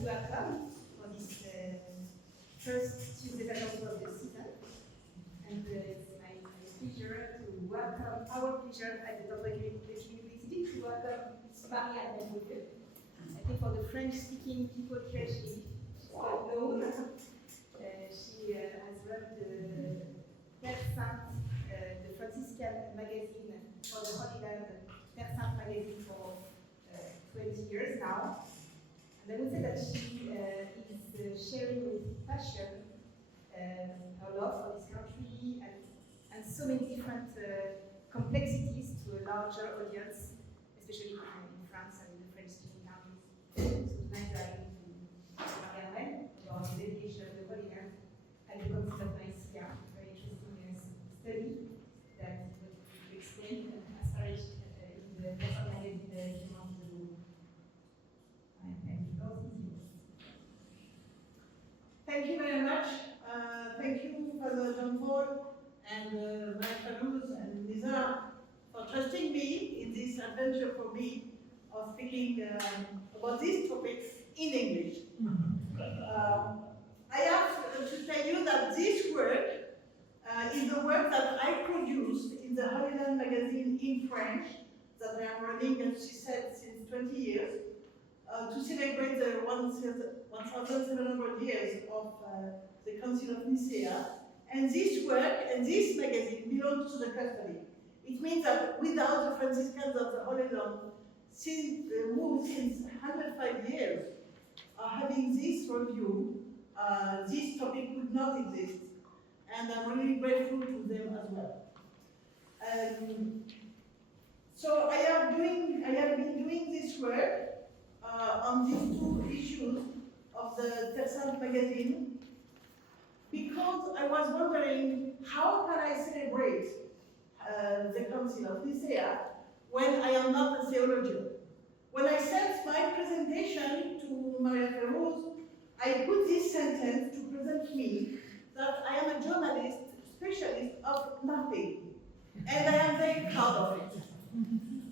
to welcome for this first Tuesday Council of the season. And it's my pleasure to welcome, our pleasure at the Delegation University to welcome Marie-Armelle Beaulieu. I think for the French-speaking people here, she's quite known. She has run the Terre Sainte, the Franciscan magazine for the Holy Terre Sainte Magazine for 20 years now. And I would say that she is sharing with passion her love for this country and so many different complexities to a larger audience, especially in France and in the French-speaking countries. So tonight we are going to Marie-Armelle about the delegation of the Holy Land at the Council of Nicaea, a very interesting study that will explain as far as in the Terre Sainte Magazine a few months ago. Thank you very much. Thank you, Father Jean-Paul, and my fellows and Nicea for trusting me in this adventure for me of speaking about these topics in English. I have to tell you that this work is the work that I produced in the Holy Land magazine in French that I am running, as she said, since 20 years. To celebrate the 1,700 years of the Council of Nicaea. And this work and this magazine belongs to the custody. It means that without the Franciscans of the Holy Land, since 105 years, having this review, this topic would not exist. And I'm really grateful to them as well. So I have been doing this work on these two issues of the Terre Sainte Magazine because I was wondering how can I celebrate the Council of Nicaea when I am not a theologian. When I sent my presentation to Marie-Armelle Beaulieu, I put this sentence to present me that I am a journalist, specialist of nothing, and I am very proud of it.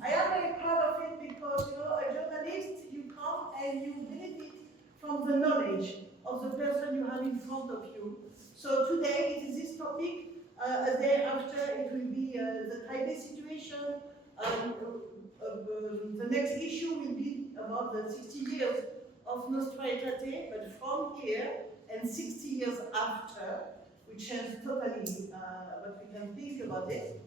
I am very proud of it because, a journalist, you come and you benefit from the knowledge of the person you have in front of you. So today it is this topic. A day after it will be the Tibet situation. The next issue will be about the 60 years of Nostra Aetate, but from here and 60 years after, which changes totally what we can think about it.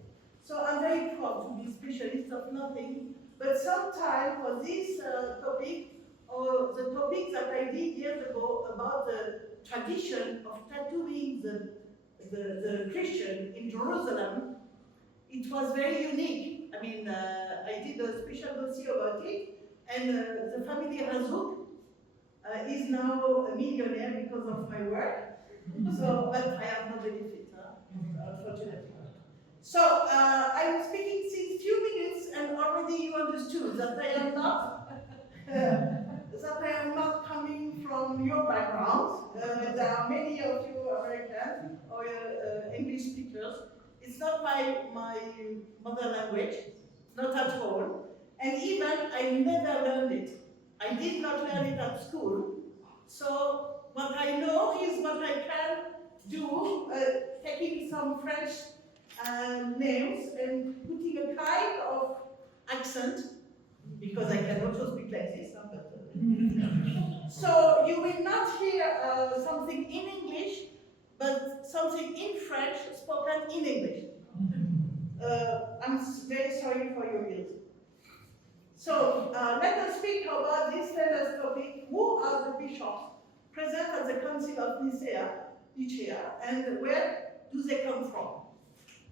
So I'm very proud to be specialist of nothing, but sometimes for this topic, or the topic that I did years ago about the tradition of tattooing the Christian in Jerusalem, it was very unique. I mean, I did a special dossier about it, and the family Razouk is now a millionaire because of my work. So, but I have no benefit, unfortunately. So, I was speaking since few minutes, and already you understood that I am not coming from your background. There are many of you Americans or English speakers. It's not my mother language, not at all. And even I never learned it. I did not learn it at school. So what I know is what I can do, taking some French names and putting a kind of accent, because I can also speak like this. So you will not hear something in English, but something in French spoken in English. I'm very sorry for your ears. So let us speak about this famous topic. Who are the bishops present at the Council of Nicea, and where do they come from?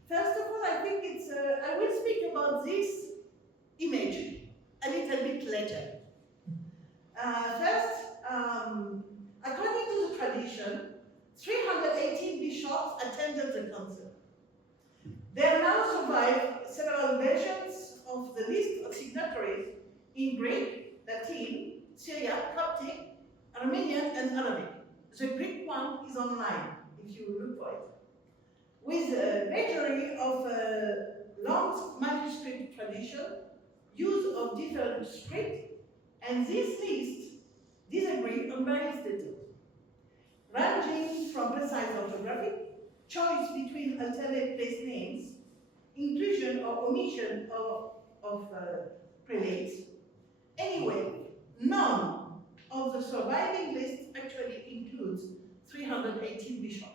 First of all, I think I will speak about this image a little bit later. First, according to the tradition, 318 bishops attended the council. There now survive several versions of the list of signatories in Greek, Latin, Syriac, Coptic, Armenian, and Arabic. The Greek one is online, if you look for it. With a majority of long manuscript tradition, use of different script, and this list disagree on with alternate place names, inclusion or omission of prelates. Anyway, none of the surviving list actually includes 318 bishops.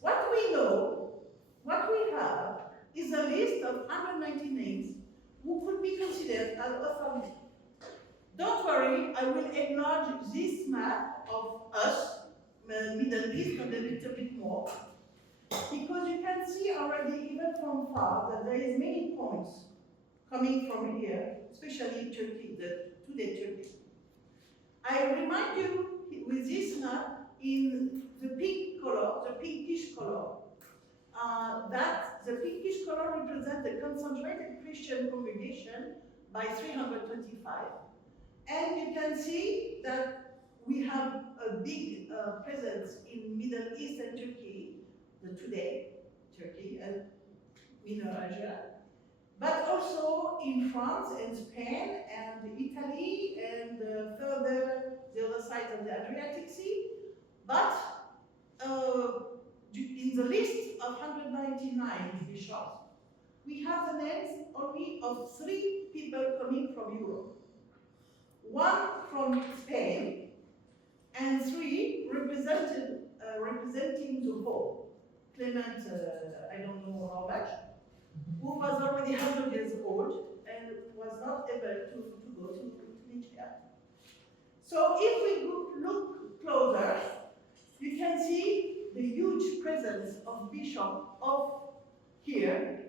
What we know, what we have, is a list of 190 names who could be considered as authority. Don't worry, I will enlarge this map of us, Middle East, and a little bit more, because you can see already, even from far, that there is many points coming from here, especially Turkey, today Turkey. I remind you with this map in the pink color, the pinkish color, that the pinkish color represents the concentrated Christian congregation by 325. And you can see that we have a big presence in Middle East and Turkey, today, Turkey and Minor Asia, but also in France and Spain and Italy and further the other side of the Adriatic Sea. But in the list of 199 bishops, we have the names only of 3 people coming from Europe. 1 from Spain, and 3 representing the Pope, Clement, I don't know how much, who was already 100 years old and was not able to go to Nicea. So if we look closer, you can see the huge presence of bishops of here,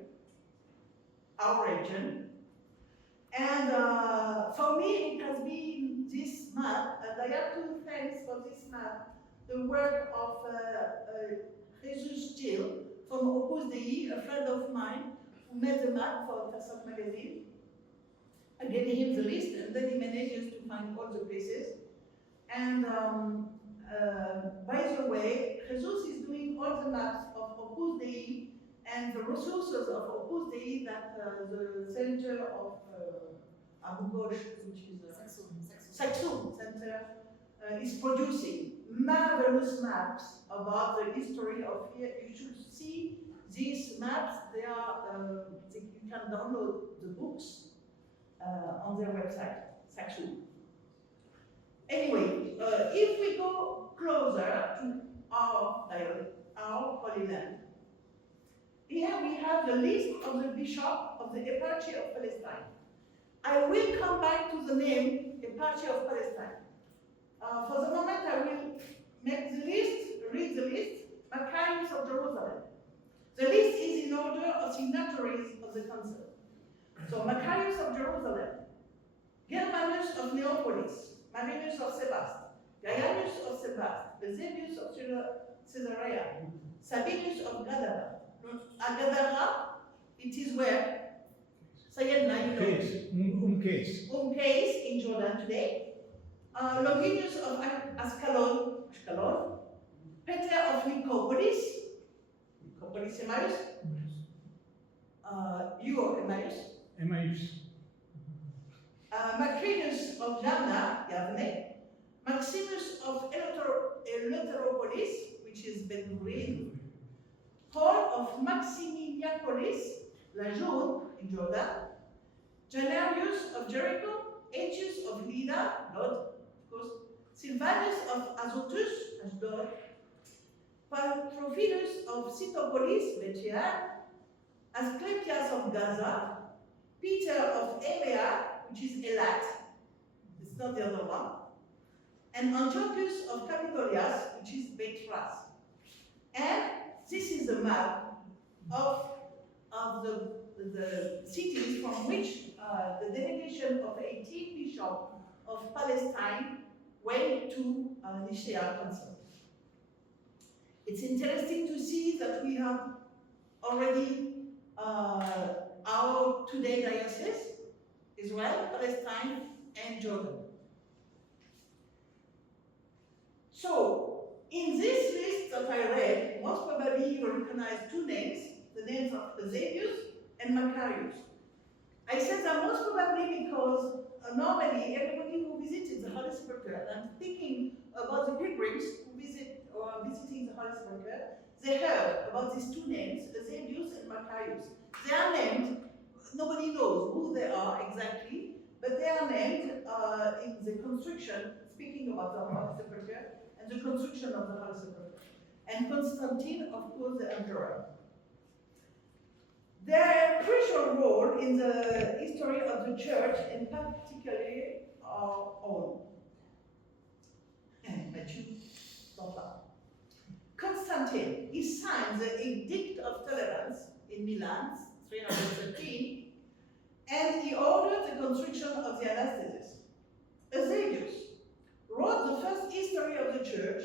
our region. And for me, it has been this map, and I have to thank for this map the work of Jesus Gil from Opus Dei, a friend of mine, who made the map for Terre Sainte Magazine. I gave him the list, and then he manages to find all the places. And by the way, Jesus is doing all the maps of Opus Dei and the resources of Opus Dei that the center of Abu Ghosh, which is Saxum Center, is producing marvelous maps about the history of here. You should see these maps. They are, you can download the books on their website, Saxum. Anyway, if we go closer to our Holy Land, here we have the list of the bishop of the eparchy of Palestine. I will come back to the name eparchy of Palestine. For the moment, I will make the list, read the list, Macarius of Jerusalem. The list is in order of signatories of the council. So Macarius of Jerusalem, Germanus of Neapolis, Marinus of Sebast, Gaianus of Sebast, Eusebius of Caesarea, Sabinus of Gadara. Gadara, it is where? Sayed Case. Case in Jordan today. Longinus of Ascalon, Peter of Nicopolis, Emmaus, you of Emmaus, Macrinus of Jamna, Yavne, Maximus of Eleuteropolis, which is Ben Gurion, Paul of Maximiliapolis, La Jaune, in Jordan, Janarius of Jericho, Aetius of Lydda, Lod, of course, Silvanus of Azotus, Ashdod, Trophinus of Cytopolis, Betia, Asclepius of Gaza, Peter of Elea, which is Elat, it's not the other one, and Antiochus of Capitolias, which is Beit Ras. And this is a map of the cities from which the delegation of 18 bishops of Palestine went to Nicea Council. It's interesting to see that we have already our today diocese, Israel, Palestine, and Jordan. So, in this list that I read, most probably you recognize 2 names, the names of Eusebius and Macarius. I said that most probably because normally everybody who visited the Holy Sepulchre, and I'm thinking about the pilgrims who visit or visiting the Holy Sepulchre, they heard about these two names, Eusebius and Macarius. They are named, nobody knows who they are exactly, but they are named in the construction, speaking about the Holy Sepulchre, and the construction of the Holy Sepulchre. And Constantine, of course, the emperor. Their crucial role in the history of the church, and particularly our own. Matthew, don't laugh. Constantine, he signed the Edict of Tolerance in Milan, 313, and he ordered the construction of the anastasis. Eusebius wrote the first history of the church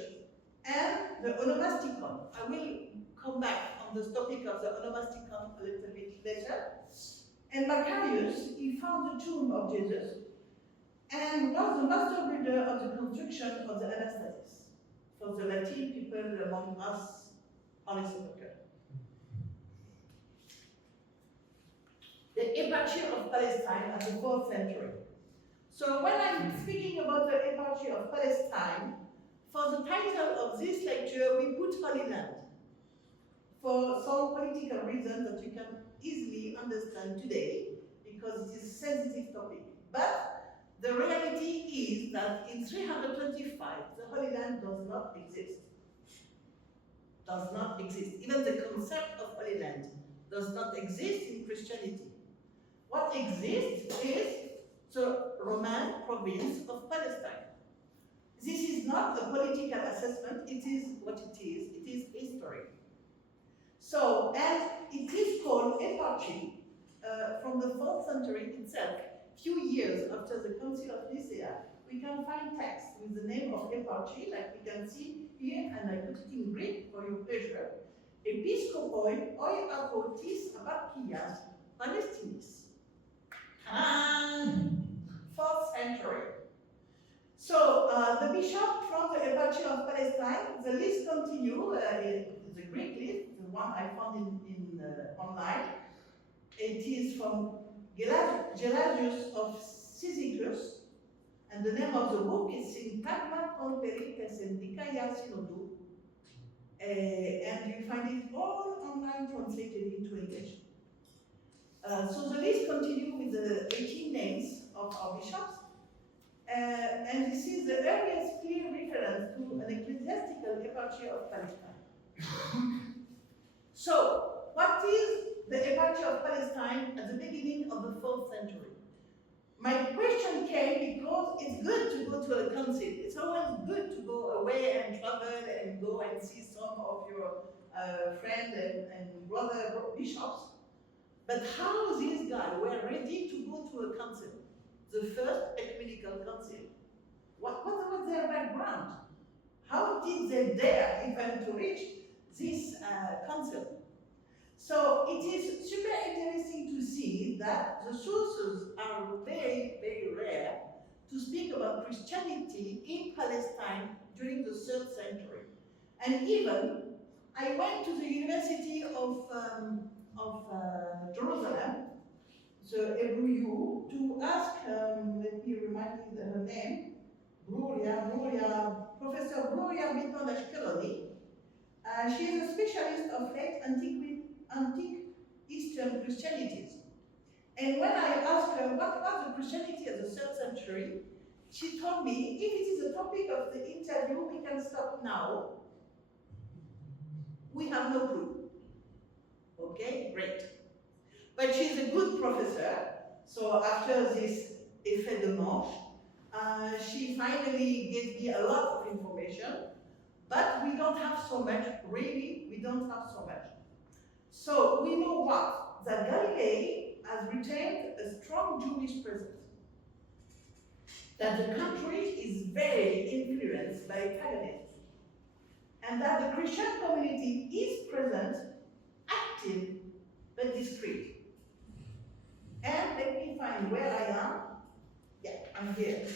and the onomasticon. I will come back on this topic of the onomasticon a little bit later. And Macarius, he found the tomb of Jesus and was the master builder of the construction of the anastasis. For the Latin people among us, Holy Sepulchre. The eparchy of Palestine at the 4th century. So when I'm speaking about the eparchy of Palestine, for the title of this lecture, we put Holy Land, for some political reasons that you can easily understand today, because it is a sensitive topic. But the reality is that in 325, the Holy Land does not exist. Does not exist. Even the concept of Holy Land does not exist in Christianity. What exists is the Roman province of Palestine. This is not a political assessment, it is what it is history. So, and it is called eparchy from the 4th century itself. Few years after the Council of Nicaea, we can find texts with the name of eparchy, like we can see here, and I put it in Greek for your pleasure. Episkopoi oi apotis eparchias Palestinis. 4th century. So the bishop from the eparchy of Palestine, the list continues, the Greek list, the one I found in online. It is from Gelasius of Cyzicus, and the name of the book is Syntagma con Perites in Nicaea Synodu, and you find it all online translated into English. So the list continues with the 18 names of our bishops, and this is the earliest clear reference to an ecclesiastical eparchy of Palestine. So, what is the eparchy of Palestine at the beginning of the 4th century? My question came because it's good to go to a council. It's always good to go away and travel and go and see some of your friends and brother bishops. But how these guys were ready to go to a council, the first ecumenical council? What was their background? How did they dare even to reach this council? So it is super interesting to see that the sources are very, very rare to speak about Christianity in Palestine during the 3rd century. And even, I went to the University of Jerusalem, the Hebrew, to ask, let me remind you her name, Professor Gloria Bitton-Ashkeloni. She is a specialist of late antique Eastern Christianities. And when I asked her what was the Christianity of the 3rd century, she told me, if it is the topic of the interview, we can stop now. We have no clue. Okay, great. But she's a good professor, so after this effet de manche, she finally gave me a lot of information, but we don't have so much, really, we don't have so much. So we know what? That Galilee has retained a strong Jewish presence. That the country is very influenced by paganism. And that the Christian community is present, active, but discreet. And let me find where I am. Yeah, I'm here.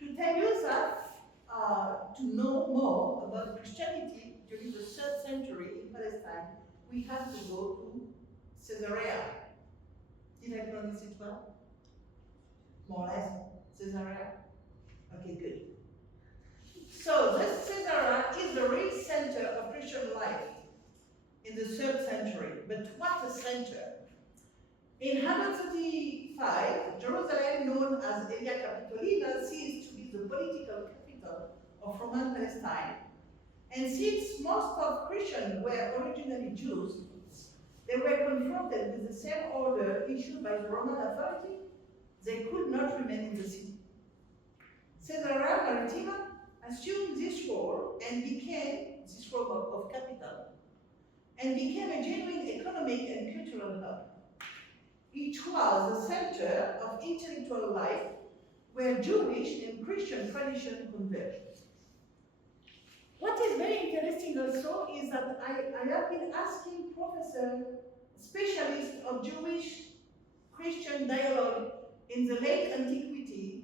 To tell you that, to know more about Christianity during the 3rd century in Palestine, we have to go to Caesarea. Did I pronounce it well? More or less, Caesarea? Okay, good. So this Caesarea is the real center of Christian a center. In 135, Jerusalem, known as Aelia Capitolina, ceased to be the political capital of Roman Palestine. And since most of Christians were originally Jews, they were confronted with the same order issued by the Roman authority. They could not remain in the city. Caesarea Maritima assumed this role and became this role of capital, and became a genuine economic and cultural hub. It was the center of intellectual life where Jewish and Christian tradition converged. What is very interesting also is that I have been asking professors, specialists of Jewish-Christian dialogue in the late antiquity,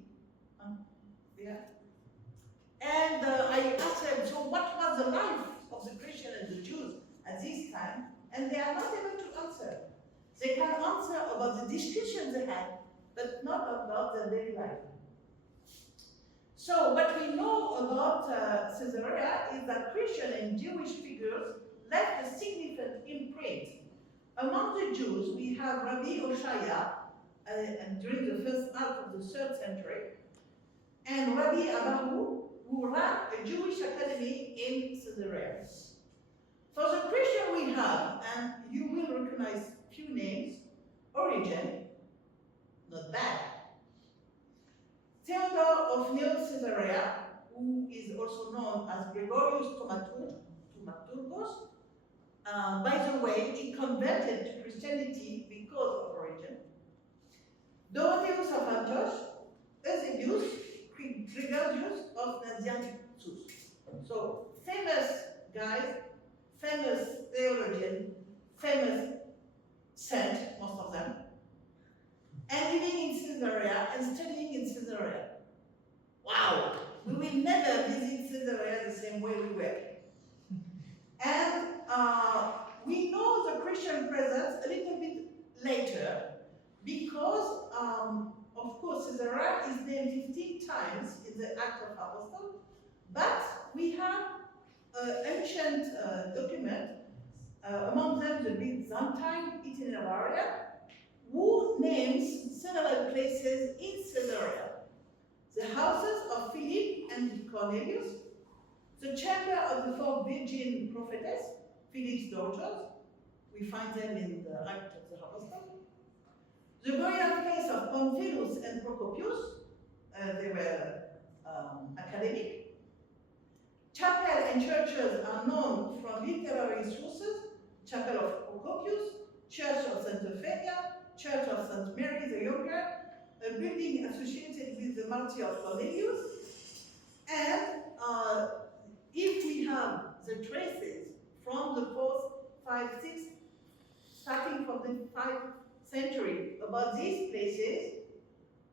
and I asked them, so what was the life of the Christians and the Jews at this time? And they are not able to answer. They can answer about the discussions they had, but not about their daily life. So what we know about Caesarea is that Christian and Jewish figures left a significant imprint. Among the Jews, we have Rabbi Oshaya, and during the first half of the 3rd century, and Rabbi Abahu, who ran a Jewish academy in Caesarea. For the Christian we have, and you will recognize few names: Origen, not bad; Theodore of Neo-Caesarea, who is also known as Gregorius Thaumaturgos. By the way, he converted to Christianity because of Origen. Dorotheus of Antioch, Eusebius, Gregorius of Nazianzus. So famous guys, famous theologian, famous saint, most of them, and living in Caesarea and studying in Caesarea. Wow, we will never visit Caesarea the same way we were. And we know the Christian presence a little bit later because, of course, Caesarea is named 15 times in the Act of Apostles, but we have an ancient document, among them the Byzantine Itinerary, who names several places in Caesarea. The houses of Philip and Cornelius, the chamber of the 4 virgin prophetess, Philip's daughters, we find them in the Act of the Apostles. The burial place of Pamphilus and Procopius, they were academic. Chapel and churches are known from literary sources: Chapel of Procopius, Church of St. Euphemia, Church of St. Mary the Younger, a building associated with the martyr of Cornelius. And if we have the traces from the 4th, 5th, 6th, starting from the 5th century about these places,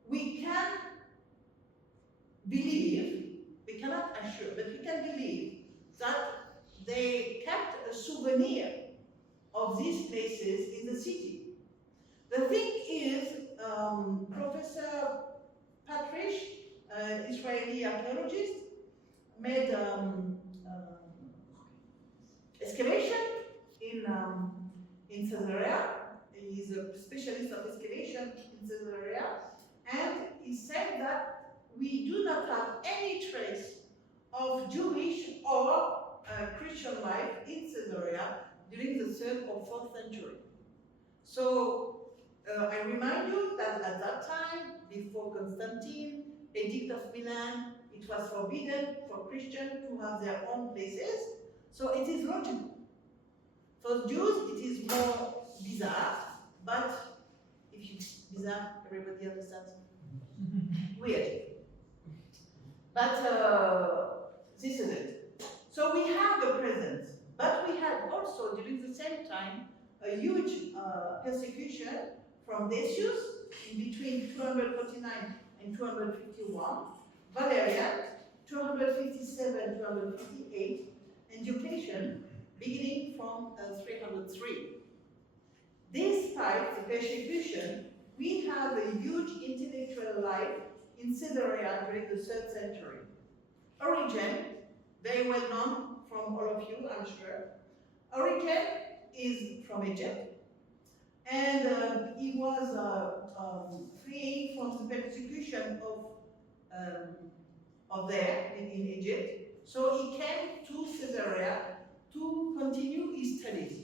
we can believe, we cannot assure, but we can believe that they kept a souvenir of these places in the city. The thing is, Professor Patrish, Israeli archaeologist, made excavation in Caesarea. He's a specialist of excavation in Caesarea, and he said that we do not have any trace of Jewish or Christian life in Caesarea during the 3rd or 4th century. So I remind you that at that time, before Constantine, Edict of Milan, it was forbidden for Christians to have their own places. So it is logical. For Jews, it is more bizarre, but if it's bizarre, everybody understands. Weird. But this is it. So we have a presence, but we had also, during the same time, a huge persecution from Decius in between 249 and 251, Valerian, 257, 258, and Diocletian, beginning from 303. Despite the persecution, we have a huge intellectual life in Caesarea during the 3rd century. Origen, very well known from all of you, I'm sure. Origen is from Egypt. And he was fleeing from the persecution of there in Egypt. So he came to Caesarea to continue his studies.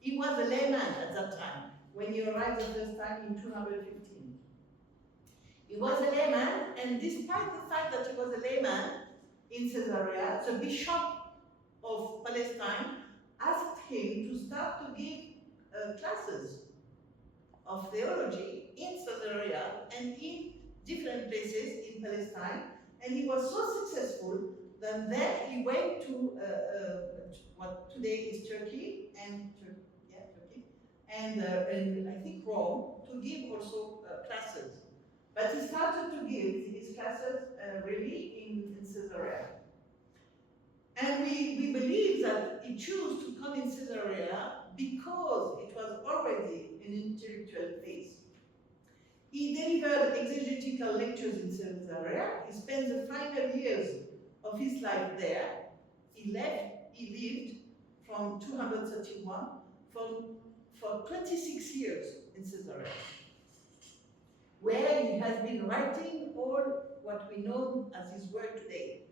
He was a layman at that time, when he arrived the first time in 215. He was a layman, and despite the fact that he was a layman in Caesarea, the bishop of Palestine asked him to start to give classes of theology in Caesarea and in different places in Palestine. And he was so successful that then he went to what today is Turkey and I think Rome to give also classes. But he started to give his classes really in Caesarea. And we believe that he chose to come in Caesarea because it was already an intellectual place. He delivered exegetical lectures in Caesarea. He spent the final years of his life there. He lived from 231 for 26 years in Caesarea, where he has been writing all what we know as his work today.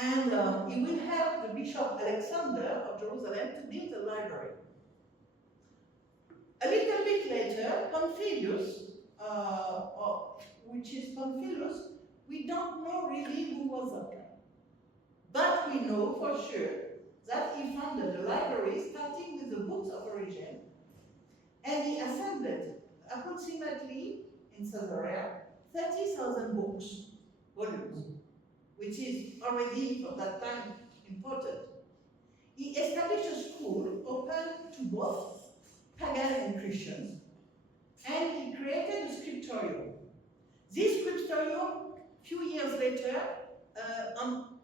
And he will help the Bishop Alexander of Jerusalem to build a library. A little bit later, Pamphilus, which is Pamphilus, we don't know really who was that guy. But we know for sure that he founded a library starting with the books of origin, and he assembled approximately in Caesarea 30,000 books, volumes, which is already for that time important. He established a school open to both pagan and Christians, and he created a scriptorium. This scriptorium, a few years later,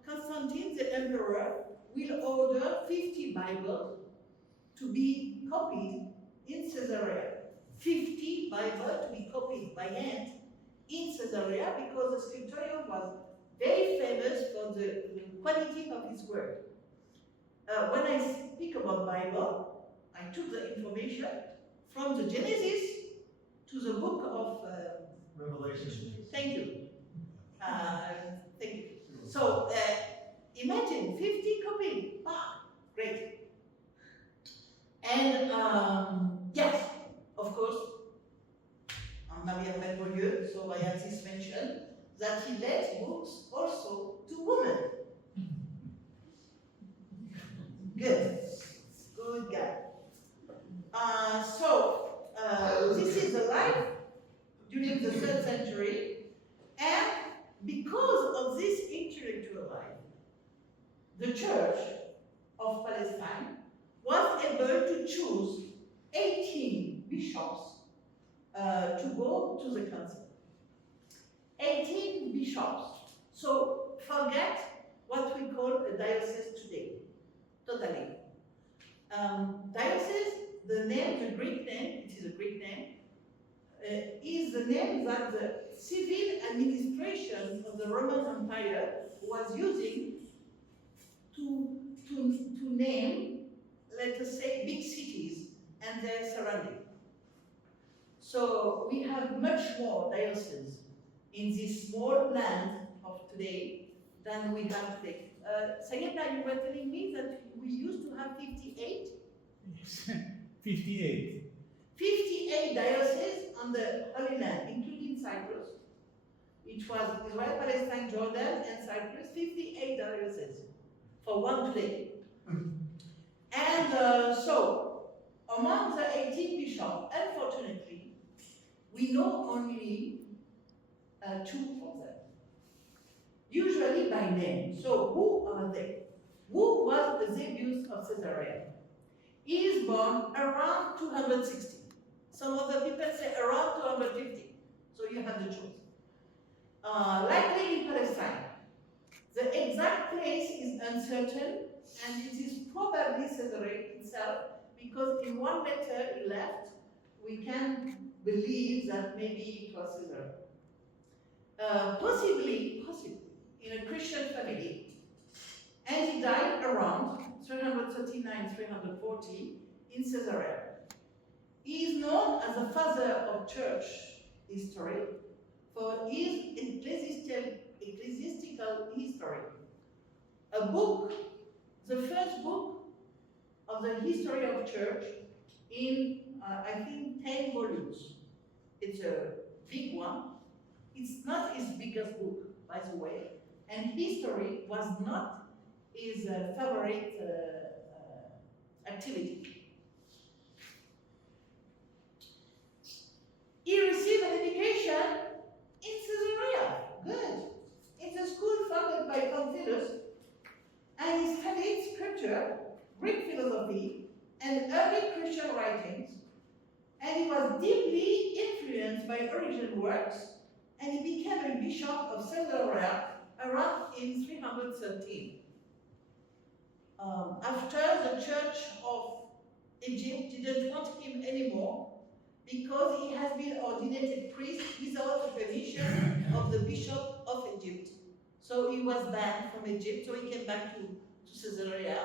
Constantine the emperor will order 50 Bibles to be copied in Caesarea. 50 Bibles to be copied by hand in Caesarea because the scriptorium was very famous for the quality of his work. When I speak about Bible, I took the information from the Genesis to the book of Revelation. Thank you. Thank you. So imagine 50 copies. Ah, great. And yes, of course, Marie-Armelle Beaulieu, so I have this mention, that he lent books also to women. Good. Good guy. This is the life during the 3rd century, and because of this intellectual life, the Church of Palestine was able to choose 18 bishops to go to the council. 18 bishops. So forget what we call a diocese today. Totally. Diocese, the name, the Greek name, it is a Greek name, is the name that the civil administration of the Roman Empire was using to name, let us say, big cities and their surrounding. So we have much more dioceses in this small land of today than we have today. Sayeda, you were telling me that we used to have 58? Yes, 58. 58 dioceses on the Holy Land, including Cyprus. It was Israel, Palestine, Jordan, and Cyprus, 58 dioceses for one today. And so, among the 18 bishops, unfortunately, we know only 2 of them, usually by name. So, who are they? Who was Eusebius of Caesarea? He is born around 260. Some other people say around 250. So you have the choice. Likely in Palestine. The exact place is uncertain, and it is probably Caesarea itself, because in one letter he left, we can believe that maybe it was Caesarea. Possibly, in a Christian family, and he died around 339-340 in Caesarea. He is known as the father of church history for his ecclesiastical history. A book, the first book of the history of church in, I think, 10 volumes. It's a big one. It's not his biggest book, by the way, and history was not his favorite activity. He received an education in Caesarea. Good. It's a school founded by pointillist, and he studied scripture, Greek philosophy, and early Christian writings, and he was deeply influenced by Origen's works, and he became a bishop of Caesarea around in 313. After the Church of Egypt didn't want him anymore because he has been ordained priest without the permission of the bishop of Egypt. So he was banned from Egypt, so he came back to Caesarea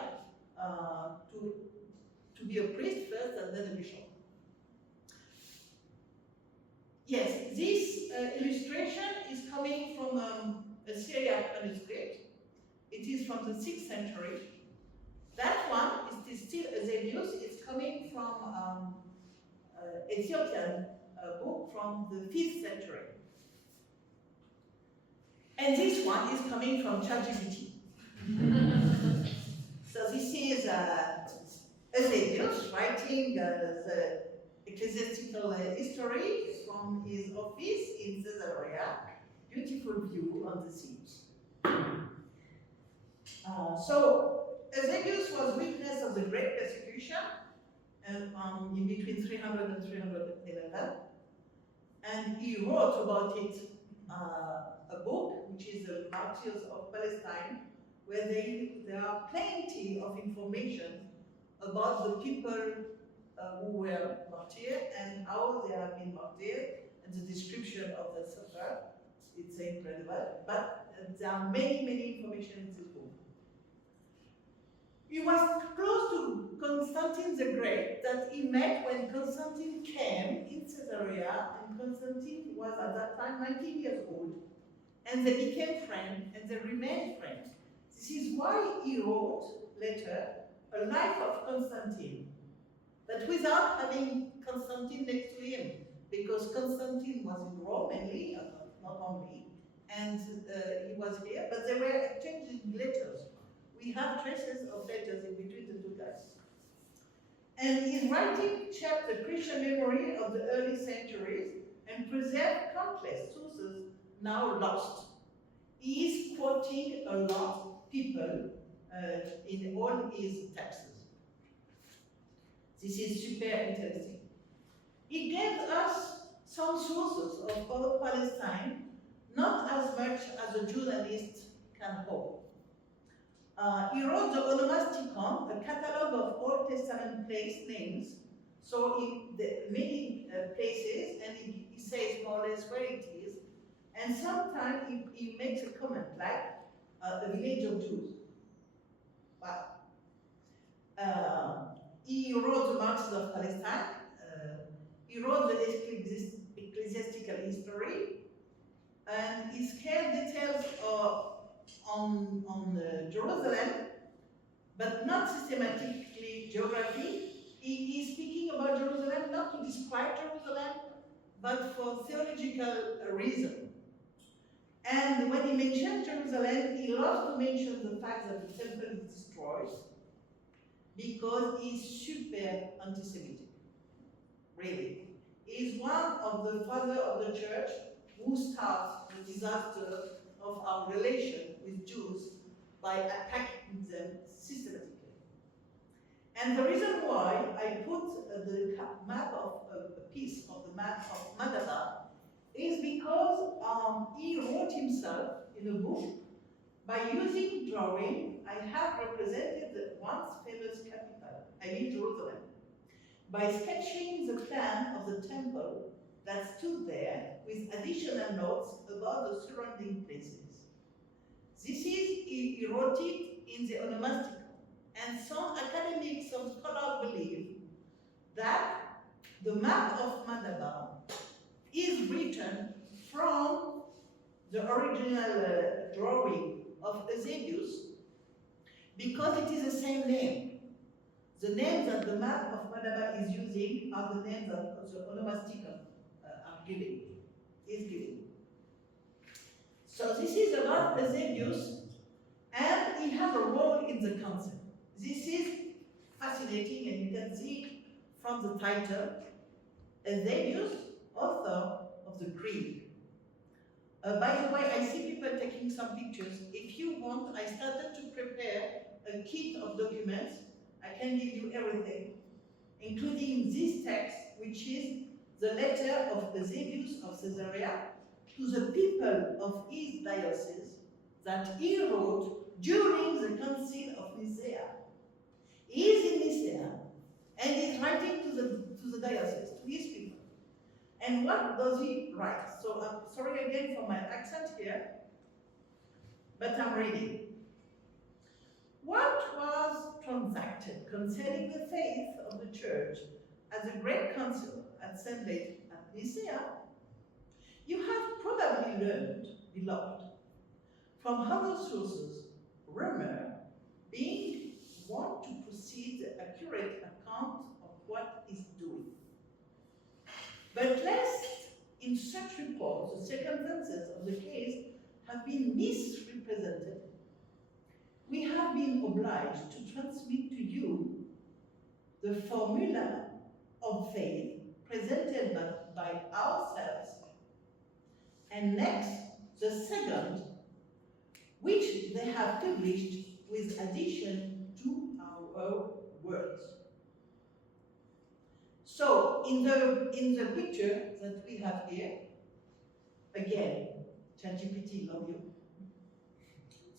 to be a priest first and then a bishop. Yes, this illustration is coming from a Syriac manuscript. It is from the 6th century. That one is still Eusebius. It's coming from Ethiopian book from the 5th century. And this one is coming from ChatGPT. So this is Eusebius writing the ecclesiastical history from his office in Caesarea. Beautiful view on the seas. So Eusebius was witness of the great persecution in between 300 and 311, and he wrote about it a book, which is the Martyrs of Palestine, where there are plenty of information about the people who were martyred and how they have been martyred, and the description of the suffer. It's incredible, but there are many information in this book. He was close to Constantine the Great that he met when Constantine came in Caesarea, and Constantine was at that time 19 years old, and they became friends and they remained friends. This is why he wrote later a life of Constantine, but without having Constantine next to him, because Constantine was in Rome mainly, not only, and he was here, but they were exchanging letters. We have traces of letters in between the two guys. And his writing shaped the Christian memory of the early centuries and preserved countless sources now lost. He is quoting a lot of people in all his texts. This is super interesting. He gave us some sources of Palestine, not as much as a journalist can hope. He wrote the Onomasticon, a catalog of Old Testament place names, so in the many places, and he says more or less where it is, and sometimes he makes a comment like a village of Jews. Wow. He wrote the Martyrs of Palestine. He wrote the ecclesiastical history, and his care details on Jerusalem, but not systematically geography. He is speaking about Jerusalem not to describe Jerusalem, but for theological reason. And when he mentions Jerusalem, he loves to mention the fact that the temple is destroyed, because he's super anti-Semitic, really. He's one of the fathers of the church who starts the disaster of our relation with Jews by attacking them systematically. And the reason why I put the map of a piece of the map of Madaba is because he wrote himself in a book by using drawing. I have represented the once famous capital, I mean Jerusalem, by sketching the plan of the temple that stood there with additional notes about the surrounding places. This is, he wrote it in the Onomasticon, and some academics, some scholars believe that the map of Madaba is written from the original drawing of Eusebius because it is the same name. The names that the map of Madaba is using are the names that the onomasticon is giving. So this is about Eusebius, and he has a role in the council. This is fascinating, and you can see it from the title, Eusebius, author of the Creed. By the way, I see people taking some pictures. If you want, I started to prepare a kit of documents. I can give you everything, including this text, which is the letter of Eusebius of Caesarea to the people of his diocese that he wrote during the Council of Nicaea. He is in Nicea and is writing to the diocese, to his people. And what does he write? So I'm sorry again for my accent here, but I'm reading. What was transacted concerning the faith of the Church at the Great Council assembled at Nicea, you have probably learned, beloved, from other sources, rumor being one to precede the accurate account of what is doing. But lest in such reports the circumstances of the case have been misrepresented, we have been obliged to transmit to you the formula of faith presented by ourselves, and next, the second, which they have published with addition to our words. So, in the picture that we have here, again, ChatGPT, love you.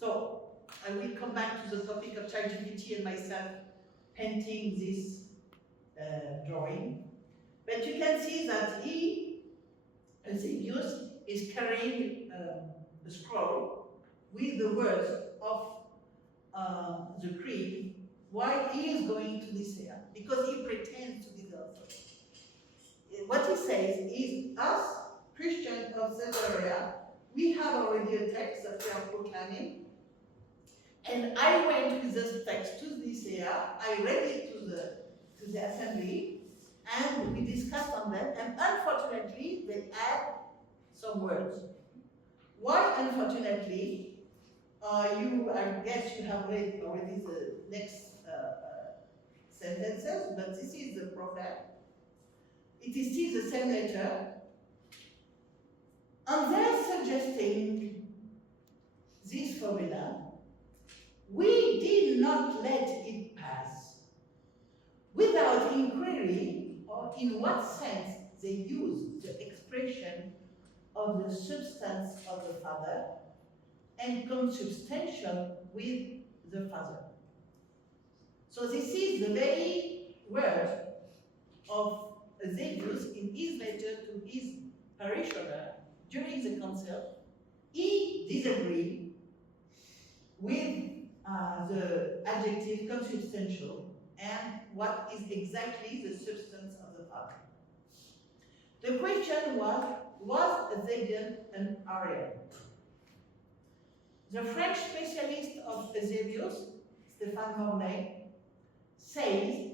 So, I will come back to the topic of ChatGPT and myself painting this drawing. But you can see that Eusebius is carrying a scroll with the words of the Creed while he is going to Nicea, because he pretends to be the author. What he says is, us, Christians of Caesarea, we have already a text that we are proclaiming, and I went with this text to Nicea, I read it to the assembly, and we discussed on them, and unfortunately, they add some words. Why unfortunately? I guess you have read already the next sentences, but this is the prophet. It is still the same letter. And they're suggesting this formula. We did not let it pass without inquiry or in what sense they use the expression of the substance of the Father and consubstantial with the Father. So this is the very word of Eusebius in his letter to his parishioner during the council. He disagreed with the adjective consubstantial and what is exactly the substance of the Father. The question was Eusebius an Arian? The French specialist of Eusebius, Stéphane Mornay, says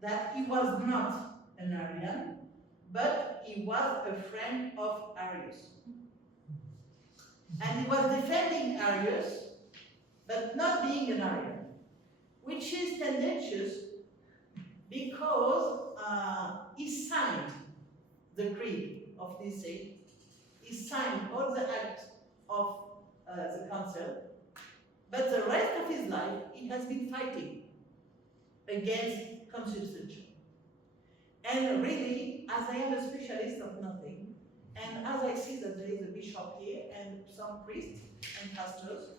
that he was not an Arian, but he was a friend of Arius. And he was defending Arius, but not being an Arian, which is tendentious because he signed the Creed of Nicea. He signed all the acts of the council, but the rest of his life he has been fighting against consubstantial. And really, as I am a specialist of nothing, and as I see that there is a bishop here and some priests and pastors,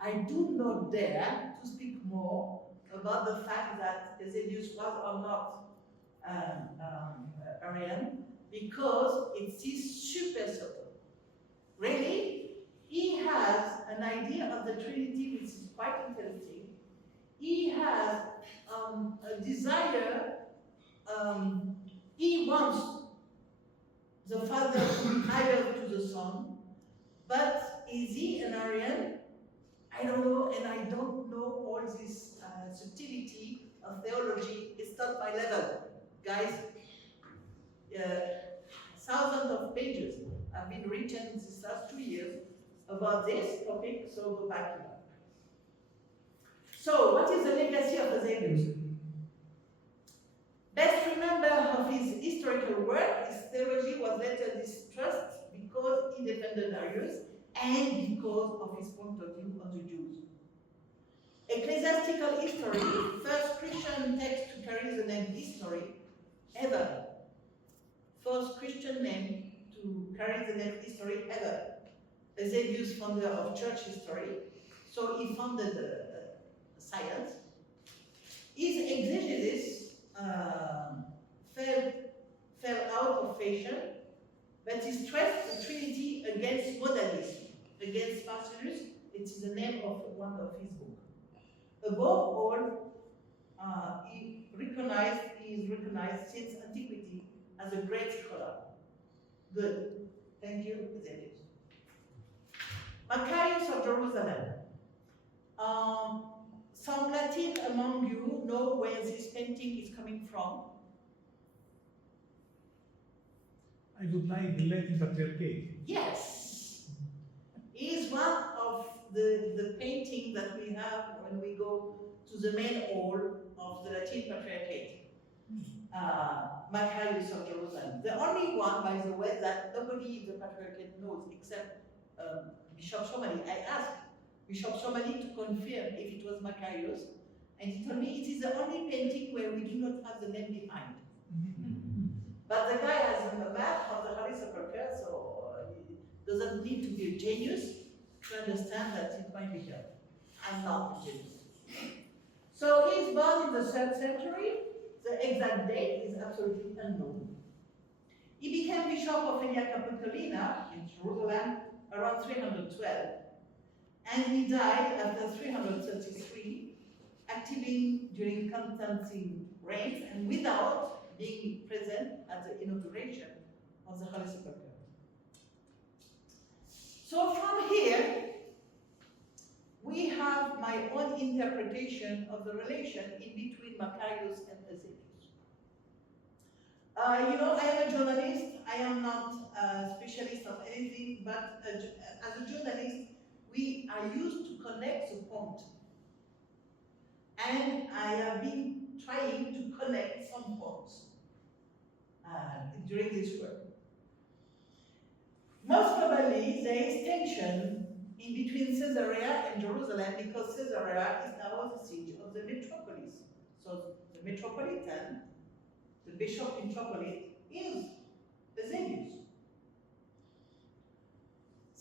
I do not dare to speak more about the fact that Eusebius was or not Arian, because it is super subtle. Really, he has an idea of the Trinity which is quite interesting. He has a desire He wants the Father to be higher to the Son, but is he an Arian? I don't know, and I don't know all this subtlety of theology. It's not my level. Guys, thousands of pages have been written these last 2 years about this topic, so go back to that. So, what is the legacy of Eusebius? Best remember of his historical work, his theology was later distrusted because he defended Arius and because of his point of view on the Jews. Ecclesiastical history, first Christian text to carry the name history ever. First Christian name to carry the name history ever. Eusebius, founder of church history, so he founded science. His exegesis fell out of fashion, but he stressed the Trinity against modalism, against Marcellus. It is the name of one of his books. Above all, he is recognized since antiquity as a great scholar. Good. Thank you, Eusebius. Macarius of Jerusalem. Some Latin among you know where this painting is coming from? I would like the Latin Patriarchate. Yes. He is one of the painting that we have when we go to the main hall of the Latin Patriarchate. Macarius of Jerusalem. The only one, by the way, that nobody in the Patriarchate knows except Bishop Somali. I asked Bishop Somali to confirm if it was Macarius, and he told me it is the only painting where we do not have the name behind. But the guy has a map of the Holy Sepulchre, so he doesn't need to be a genius to understand that it might be here. I'm not a genius. So he's born in the 3rd century. The exact date is absolutely unknown. He became bishop of Elia Capitolina in Jerusalem around 312, and he died after 333, acting during Constantine's reign and without being present at the inauguration of the Holy Sepulchre. So from here, we have my own interpretation of the relation in between Macarius and Eusebius. You know, I am a journalist. I am not a specialist of anything, but as a journalist, we are used to connect the point. And I have been trying to connect some points during this work. Most probably, there is tension in between Caesarea and Jerusalem because Caesarea is now the siege of the metropolis. So the metropolitan, the bishop metropolitan, is Eusebius.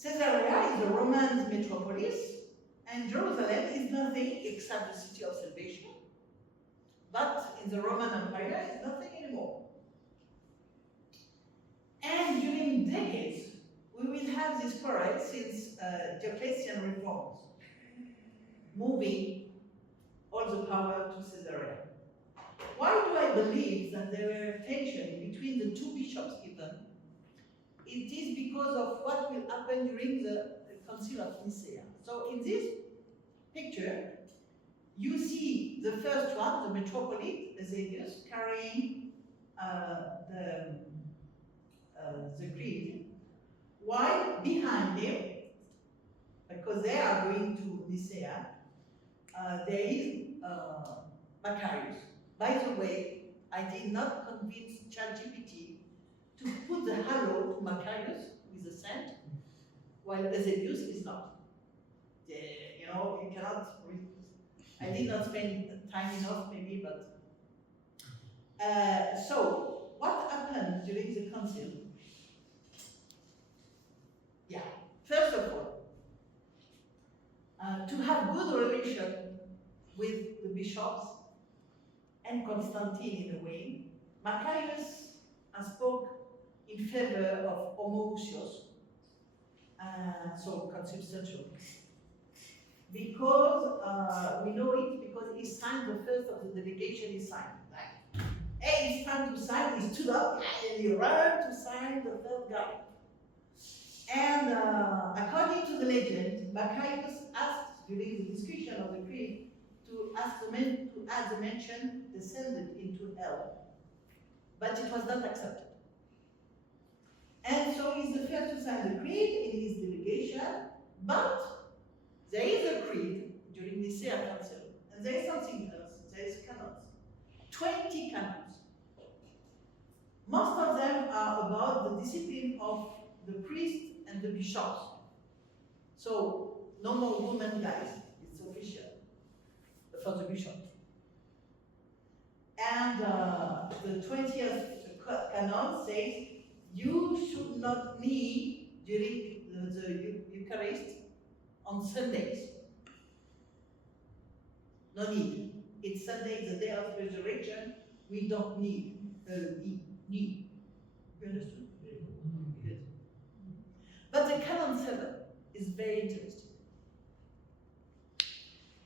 Caesarea is the Roman metropolis, and Jerusalem is nothing except the city of salvation. But in the Roman Empire, it's nothing anymore. And during decades, we will have this quarrel since Diocletian reforms, moving all the power to Caesarea. Why do I believe that there were tension between the two bishops even? It is because of what will happen during the Council of Nicaea. So in this picture, you see the first one, the metropolitan Eusebius, carrying the creed, while behind him, because they are going to Nicea, there is Macarius. By the way, I did not convince ChatGPT to put the halo to Macarius with the saint, while Eusebius is not. You know, you cannot read. I did not spend time enough, maybe, but. So, what happened during the council? Yeah, first of all, to have good relation with the bishops and Constantine in a way, Macarius spoke in favor of homoousios, so consubstantial. Because we know it because he signed the first of the delegation he signed. hey, it's time to sign. He stood up and he ran to sign the third guy. And according to the legend, Maccabeus asked during the discussion of the creed to add the mention descended into hell, but it was not accepted. And so he's the first to sign the creed in his delegation, but there is a creed during the Nicea Council, and there is something else. There is canons, 20 canons. Most of them are about the discipline of the priest and the bishops. So no more women, guys. It's official for the bishop. And the 20th canon says you should not kneel during the Eucharist on Sundays. No need. It's Sunday, the day of resurrection. We don't need knee. You understood? Good. But the Canon 7 is very interesting.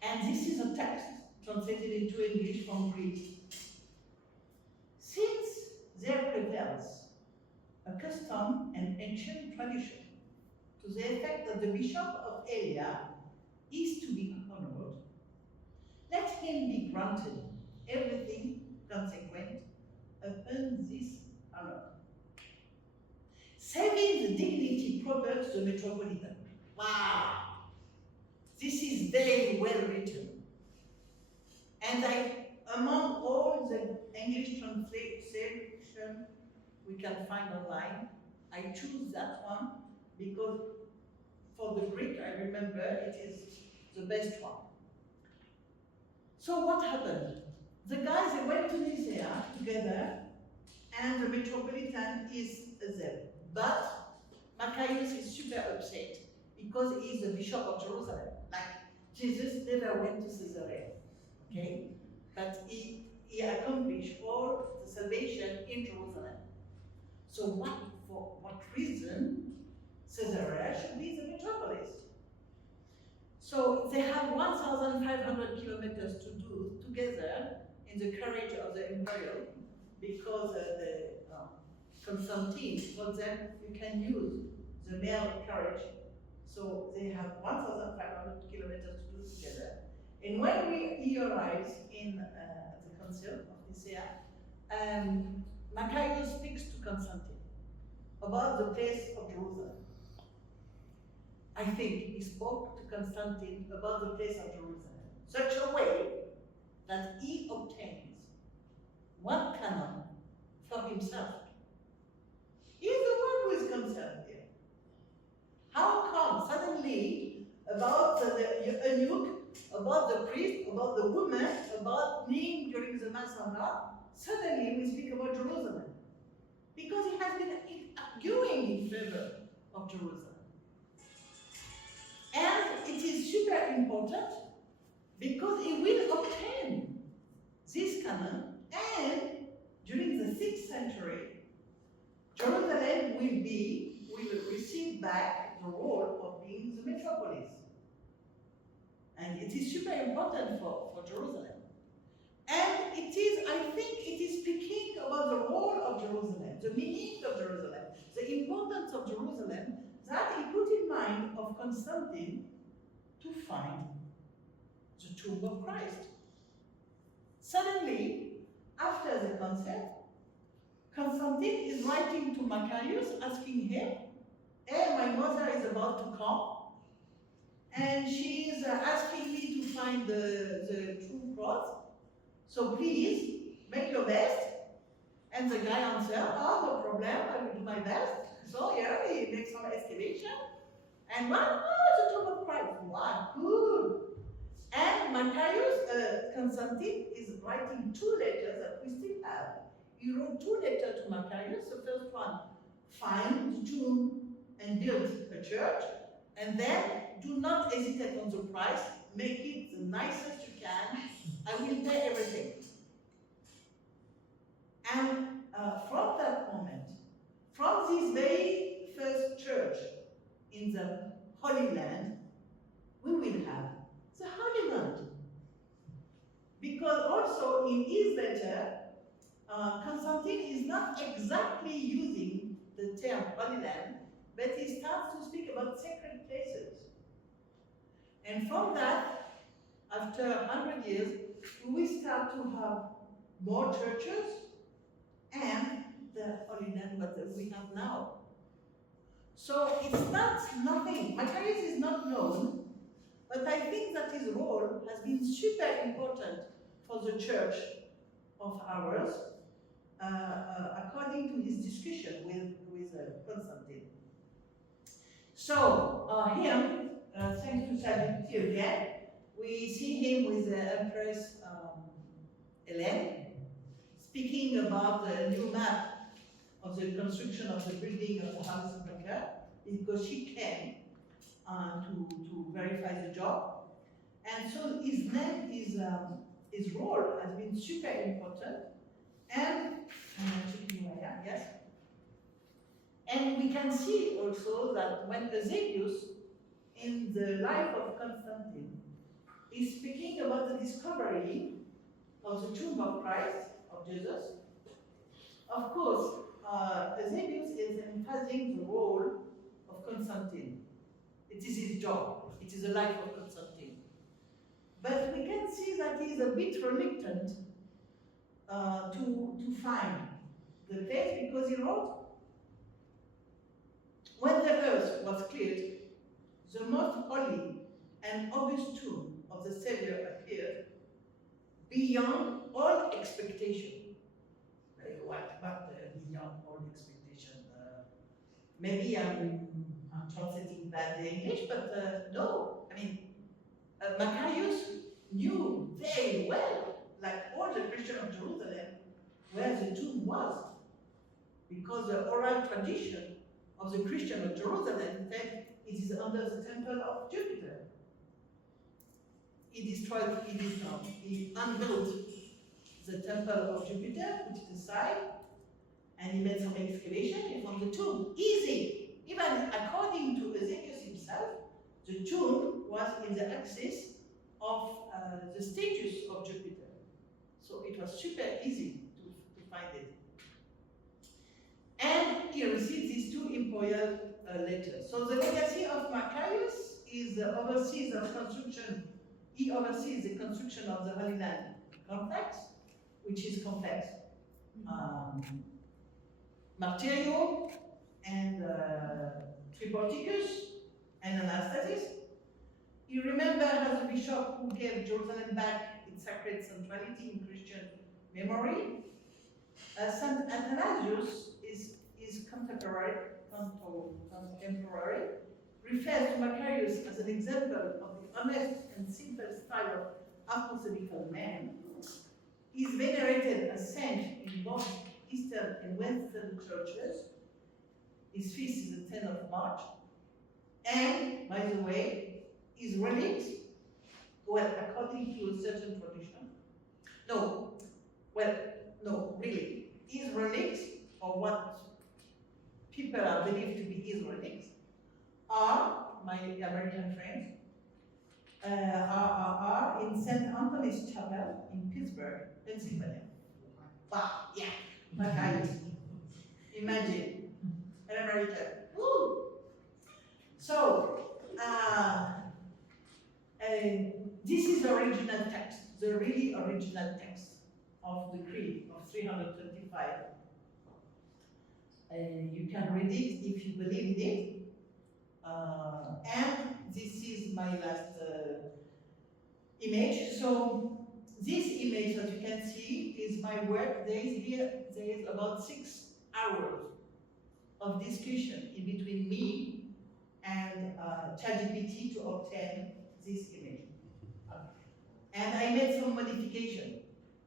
And this is a text translated into English from Greek. Since there prevails a custom and ancient tradition to the effect that the bishop of Elia is to be honored, let him be granted everything consequent upon this honor, saving the dignity proper to the metropolitan. Wow! This is very well written. And among all the English translation we can find online, I choose that one because for the Greek, I remember it is the best one. So what happened? The guys, they went to Nicea together, and the metropolitan is there. But Maccabeus is super upset because he is the bishop of Jerusalem. Like, Jesus never went to Caesarea, okay? But he accomplished all the salvation in Jerusalem. So for what reason Caesarea should be the metropolis? So they have 1,500 kilometers to do together in the carriage of the imperial, because Constantine told them you can use the male carriage. So they have 1,500 kilometers to do together. And when he arrives in the Council of Nicaea, Maccabeus speaks to Constantine about the place of Jerusalem. I think he spoke to Constantine about the place of Jerusalem, such a way that he obtains one canon for himself. He's the one who is concerned here. How come suddenly about the eunuch, about the priest, about the woman, about kneeling during the Mass or not, suddenly we speak about Jerusalem? Because he has been arguing in favor of Jerusalem. And it is super important because he will obtain this canon, and during the 6th century, Jerusalem will receive back the role of being the metropolis. And it is super important for Jerusalem. And it is, I think, it is speaking about the role of Jerusalem, the meaning of Jerusalem, the importance of Jerusalem, that he put in mind of Constantine to find the tomb of Christ. Suddenly, after the council, Constantine is writing to Maccabeus, asking him, hey, my mother is about to come, and she is asking me to find the true cross, so please, make your best. And the guy answered, oh, no problem, I will do my best. So yeah, he makes some excavation, and what? Oh, the tomb of Christ. Wow, good. And Maccabeus, Constantine, is writing 2 letters that we still have. He wrote 2 letters to Maccabeus. The first one, find the tomb and build a church, and then do not hesitate on the price, make it the nicest you can, I will pay everything. And from that moment, from this very first church in the Holy Land, we will have the Holy Land. Because also in his letter, Constantine is not exactly using the term Holy Land, but he starts to speak about sacred places. And from that, after 100 years, we start to have more churches and the Holy Land that we have now. So it's not nothing. Macarius is not known, but I think that his role has been super important for the church of ours, according to his discussion with Constantine. So him, thanks to ChatGPT again, we see him with the Empress Helene, speaking about the new map of the construction of the building of the Holy Sepulchre, because she came to verify the job. And so his name is, his role has been super important. And, yes. And we can see also that when Eusebius, in the life of Constantine, is speaking about the discovery of the tomb of Christ, of Jesus, of course, Eusebius is emphasizing the role of Constantine. It is his job. It is the life of Constantine. But we can see that he is a bit reluctant to find the place, because he wrote, when the earth was cleared, the most holy and august tomb of the Savior appeared beyond all expectation. What beyond all expectation? Maybe I'm translating bad English, but no. I mean, Macarius knew very well, like all the Christians of Jerusalem, where the tomb was, because the oral tradition of the Christian of Jerusalem said it is under the temple of Jupiter. He destroyed, he unbuilt the temple of Jupiter, which is the side, and he made some excavation and found the tomb. Easy! Even according to Eusebius himself, the tomb was in the axis of the status of Jupiter. So it was super easy to find it. And he received these two imperial letters. So the legacy of Macarius is the overseas of construction. He oversees the construction of the Holy Land complex, which is complex. Martyrio and Triporticus and Anastasis. You remember as the bishop who gave Jerusalem back its sacred centrality in Christian memory. Saint Athanasius is contemporary, refers to Macarius as an example of the honest and simple style of apostolical man. He is venerated as saint in both Eastern and Western churches. His feast is the 10th of March. And, by the way, his relics, well, according to a certain tradition, his relics, or what people are believed to be his relics, are, my American friends, are in St. Anthony's Chapel in Pittsburgh, Pennsylvania. Wow, yeah, Macarius. Imagine, an American. Woo! So, this is the original text, the really original text of the Creed of 325. You can read it if you believe in it. And this is my last image. So this image, as you can see, is my work. There is about 6 hours of discussion in between me and ChatGPT to obtain this image. And I made some modification.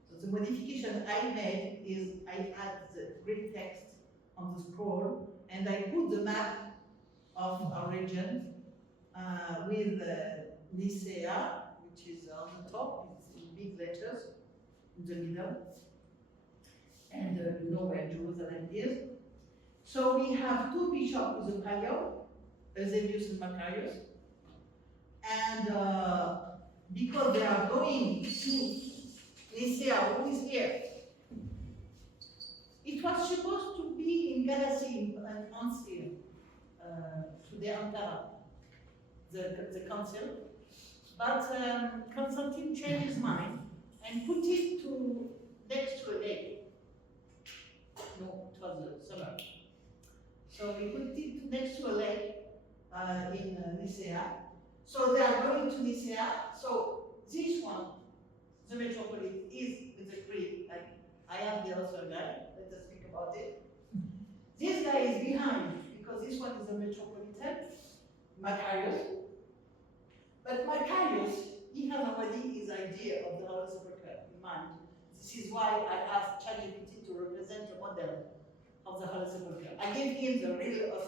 So the modification I made is I add the Greek text on the scroll, and I put the map of our region with Nicea, which is on the top, it's in big letters in the middle, and you know where Jerusalem is. So we have 2 bishops with a palio, Eusebius and Macarius, and because they are going to Nicea, who is here? It was supposed to be in Galatie and Ancire, to the Ankara, the council. But Constantine changed his mind and put it next to a lake. No, it was the summer. So he put it next to a lake in Nicea. So they are going to Nicea. So this one, the metropolis, is with the Greek. Like I have the other guy. Let us speak about it. This guy is behind because this one is a metropolitan, Macarius. But Macarius, he has already his idea of the Holy Sepulchre in mind. This is why I asked ChatGPT to represent a model of the Holy Sepulchre. I gave him the real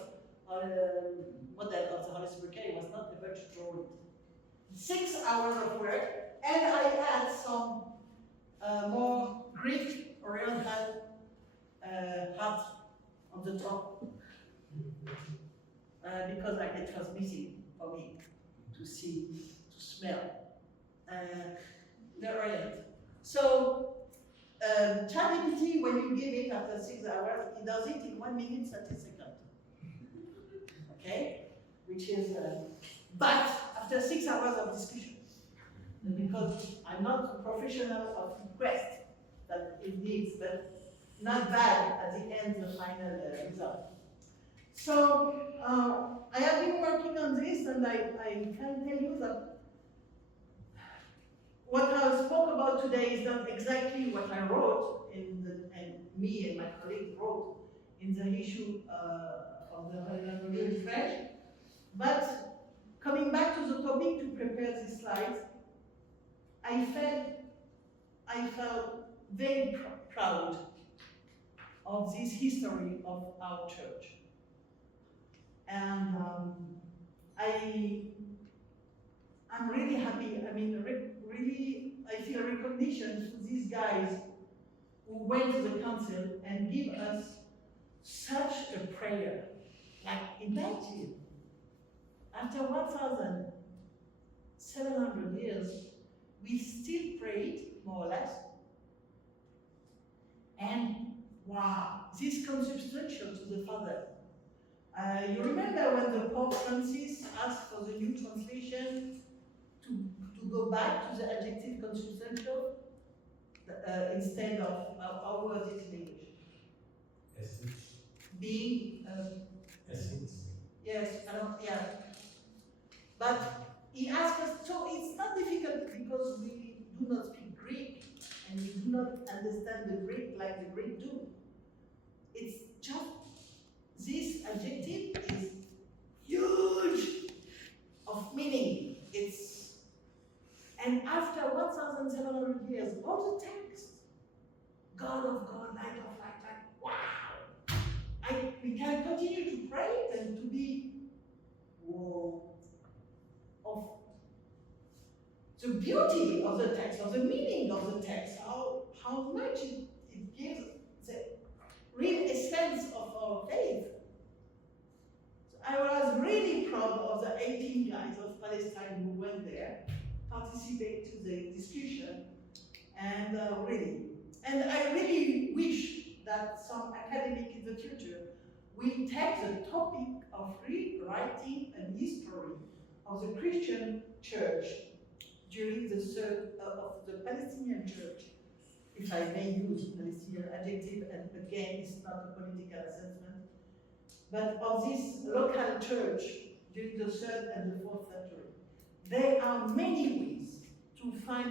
model of the Holy Sepulchre. He was not able to draw it. 6 hours of work, and I had some more Greek Oriental art on the top because it was missing for me to see, to smell the Orient. So ChatGPT, when you give it after 6 hours, it does it in 1 minute 30 seconds. Okay, which is but after 6 hours of discussion, because I'm not a professional of request that it needs, but not bad at the end, the final result. So I have been working on this, and I can tell you that what I spoke about today is not exactly what I wrote and me and my colleague wrote in the issue of the Marie-Armelle Beaulieu in French. But coming back to the topic to prepare this slide, I felt very proud of this history of our church. And I'm really happy. I mean, really, I feel recognition to these guys who went to the council and give us such a prayer. Like, imagine, after 1,700 years, we still prayed, more or less. And wow, this comes substantial to the Father. You remember when the Pope Francis asked for the new translation to go back to the adjective consubstantial instead of our word in English? Essence. Being Essence. yes, yeah. But he asked us, so it's not difficult because we do not speak Greek and we do not understand the Greek like the Greek do. It's just this adjective is huge of meaning. And after 1,700 years, all the text, God of God, light of light, wow! We can continue to pray and to be, whoa, of the beauty of the text, of the meaning of the text, how much it gives the real essence of our faith. So I was really proud of the 18 guys of Palestine who went there, participate to the discussion, and and I really wish that some academic in the future will take the topic of rewriting a history of the Christian church during the of the Palestinian church, if I may use Palestinian adjective, and again, it's not a political assessment, but of this local church during the 3rd and the 4th century. There are many ways to find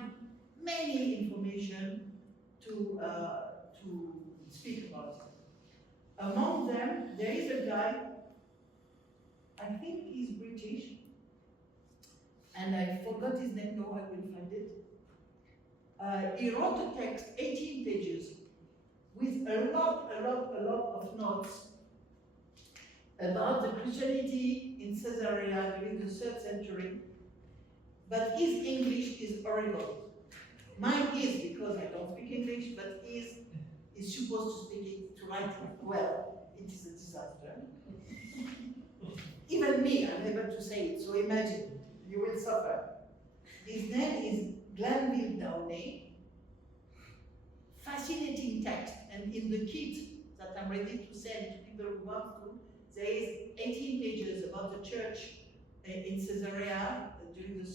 many information to speak about it. Among them, there is a guy, I think he's British, and I forgot his name, no, I will find it. He wrote a text, 18 pages, with a lot of notes about the Christianity in Caesarea during the 3rd century, but his English is horrible. Mine is, because I don't speak English, but he is supposed to speak it, to write it well. It is a disaster. Even me, I'm able to say it, so imagine, you will suffer. His name is Glanville Downey. Fascinating text, and in the kit I'm ready to send to people who want to. There is 18 pages about the church in Caesarea during the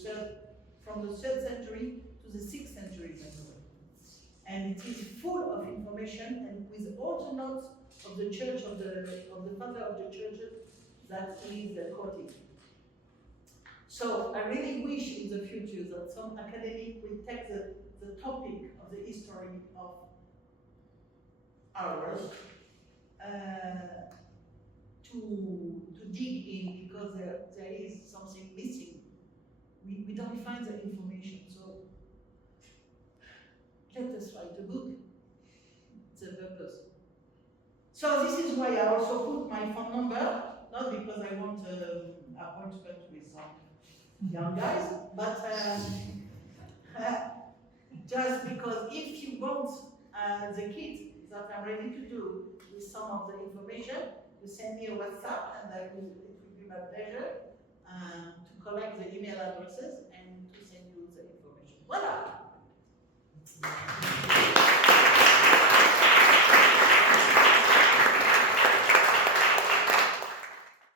from the 3rd century to the 6th century, by the way. And it is full of information and with all the notes of the church, of the father of the churches that he is quoting. So I really wish in the future that some academic will take the topic of the history of ours to dig in, because there is something missing. We don't find the information, so let us write a book. It's a purpose. So this is why I also put my phone number, not because I want an appointment with some young guys, but just because if you want the kit that I'm ready to do with some of the information, you send me a WhatsApp and it will be my pleasure to collect the email addresses and to send you the information. Voila!